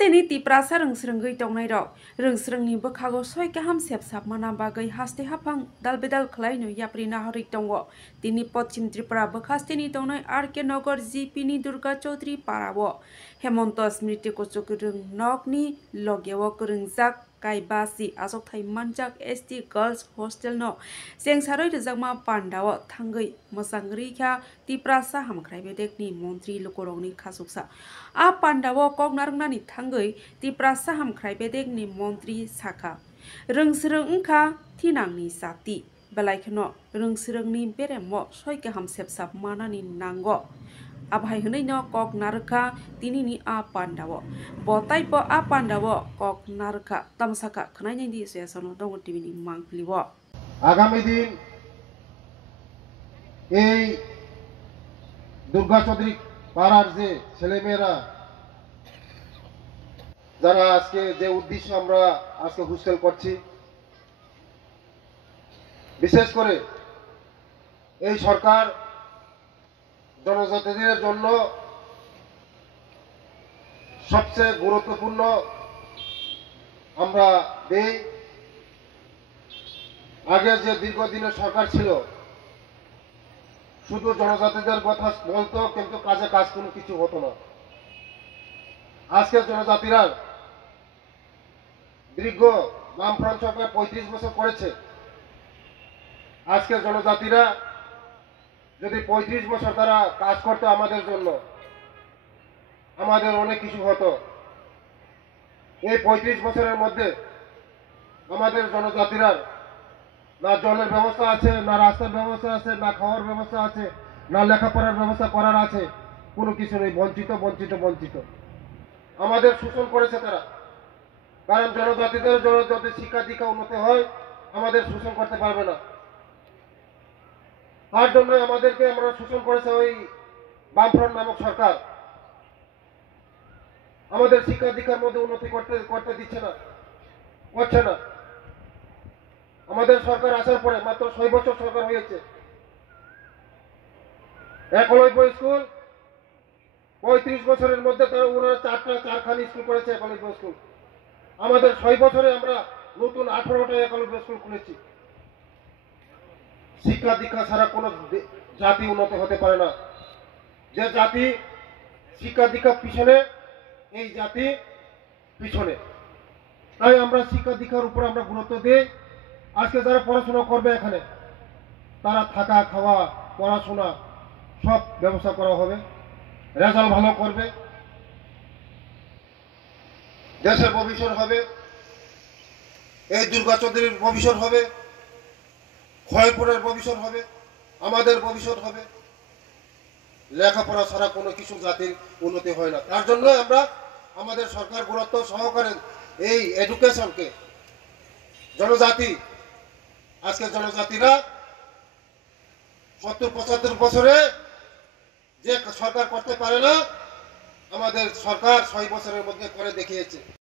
हास्टेनि तिप्रासा रोंस्रोंगै दंनाय रक रोंस्रोंनि बोखागो सय गाहाम सेबसाब माना बागै हास्टे हाफां दालबेदाल खलायनो याप्रि नाहरै दङ दिनै पश्चिम त्रिपुरा बोखास्टेनि दंनाय आरके नगर जिपिनि दुर्गा चौधरी पाराव हेमंत स्मृति कचुकुरुं नकनि लगेव गोरोंजाक काइबासी आजक थाइ मानजाक एसटी गर्ल्स हॉस्टेल नो सेंसारै रजाकमा पान्डाव थांगै मोजां रैखा तिप्रासा हामख्राय बेदेकनि मन्त्रि लुकरंनि खासुकसा आ पान्डाव कगनारंनानि थांगै तिप्रासा हामख्राय बेदेकनि मन्त्रि साखा रोंस्रों ओंखा थिनांनि जाति बेलायखनो रोंस्रोंनि बेरेमो सय गाहाम सेबसाब मानानि नांगो आभाय हनैनो कक नारखा तिनिनि आ पान्डाव बताइप आ पान्डाव कक नारखा तमसाखा खनायनायनि सेसनो दङ टिभिनि मांफलिव आगामी दिन এই দুর্গা চৌধুরী পাড়ার যে ছেলেমেয়েরা যারা আজকে যে উদ্দেশ্যে আমরা আজকে হোস্টেল করছি বিশেষ করে এই সরকার জনজাতিদের জন্য সবচেয়ে গুরুত্বপূর্ণ আমরা দেই আগে যে দীর্ঘদিনের সরকার ছিল শুধু জনজাতিদের কথা বলতো কিন্তু কাজে কাজ কোনো কিছু হতো না আজকের জনজাতিরা দীর্ঘ বামফ্রন্ট সরকার ৩৫ বছর করেছে আজকের জনজাতিরা যদি ৩৫ বছর তারা কাজ করতে আমাদের জন্য আমাদের অনেক কিছু হতো এই ৩৫ বছরের মধ্যে আমাদের জনজাতিরা না জলের ব্যবস্থা আছে না রাস্তার ব্যবস্থা আছে না খাওয়ার ব্যবস্থা আছে না লেখাপড়ার ব্যবস্থা করার আছে কোনো কিছু নেই বঞ্চিত বঞ্চিত বঞ্চিত আমাদের শোষণ করেছে তারা কারণ জনজাতিদের যদি শিক্ষা দীক্ষা উন্নত হয় আমাদের শোষণ করতে পারবে না তার জন্য আমাদেরকে আমরা শোষণ করেছে ওই বামফ্রন্ট নামক সরকার আমাদের শিক্ষা দীক্ষার মধ্যে উন্নতি করতে দিচ্ছে না করছে না আমাদের সরকার আসার পরে মাত্র ৬ বছর সরকার হয়েছে একলব্য স্কুল ৩৫ বছরের মধ্যে ওরা চারখানি স্কুল করেছে একলব্য স্কুল আমাদের ৬ বছরে আমরা নতুন ১৮টা একলব্য স্কুল খুলেছি শিক্ষা দীক্ষা ছাড়া কোনো জাতি উন্নত হতে পারে না যে জাতি শিক্ষা দীক্ষা পিছনে এই জাতি পিছনে তাই আমরা শিক্ষা দীক্ষার উপর আমরা গুরুত্ব দিই আজকে যারা পড়াশোনা করবে এখানে তারা থাকা খাওয়া পড়াশোনা সব ব্যবস্থা করা হবে রেজাল্ট ভালো করবে দেশের ভবিষ্যৎ হবে এই দুর্গা চৌধুরীর ভবিষ্যৎ হবে খয়পুরের ভবিষ্যৎ হবে আমাদের ভবিষ্যৎ হবে লেখাপড়া ছাড়া কোনো কিছু জাতির উন্নতি হয় না তার জন্য আমরা আমাদের সরকার গুরুত্ব সহকারে এই এডুকেশনকে জনজাতি আজকে জনজাতিরা ৭০-৭৫ বছরে যে সরকার করতে পারে না আমাদের সরকার ৬ বছরের মধ্যে করে দেখিয়েছে